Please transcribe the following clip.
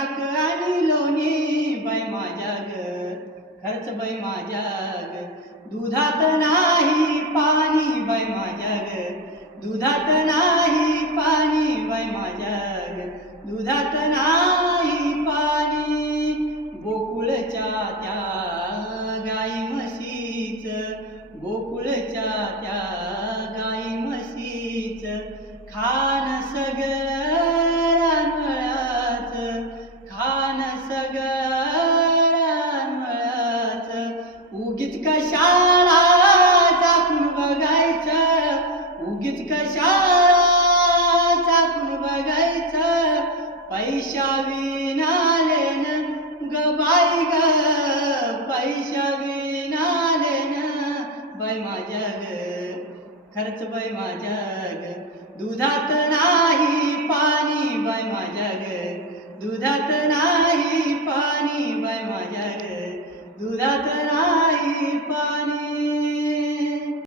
ताक आणि लोणी बाई माझ्या ग, खरंच बाई माझ्या ग. दुधात नाही पाणी बाई माझ्या ग, दुधात नाही पाणी बाई माझ्या ग, दुधात नाही पाणी. गोकुळच्या त्या गाई म्हशीच, गोकुळच्या त्या गाई म्हशीच खान सगळं रानमळाचं, खान सगळं रानमळाचं. उगीच कशाला चाकून बघायचं, उगीच कशाला चाकून बघायचं. पैशा विना लेन ग बाई ग, पैशा विना लेन बाई माझ्या ग, खरंच बाई माझ्या ग. दुधात नाही पाणी बाई माझ्या ग, दुधात नाही पाणी बाई माझ्या ग, दुधात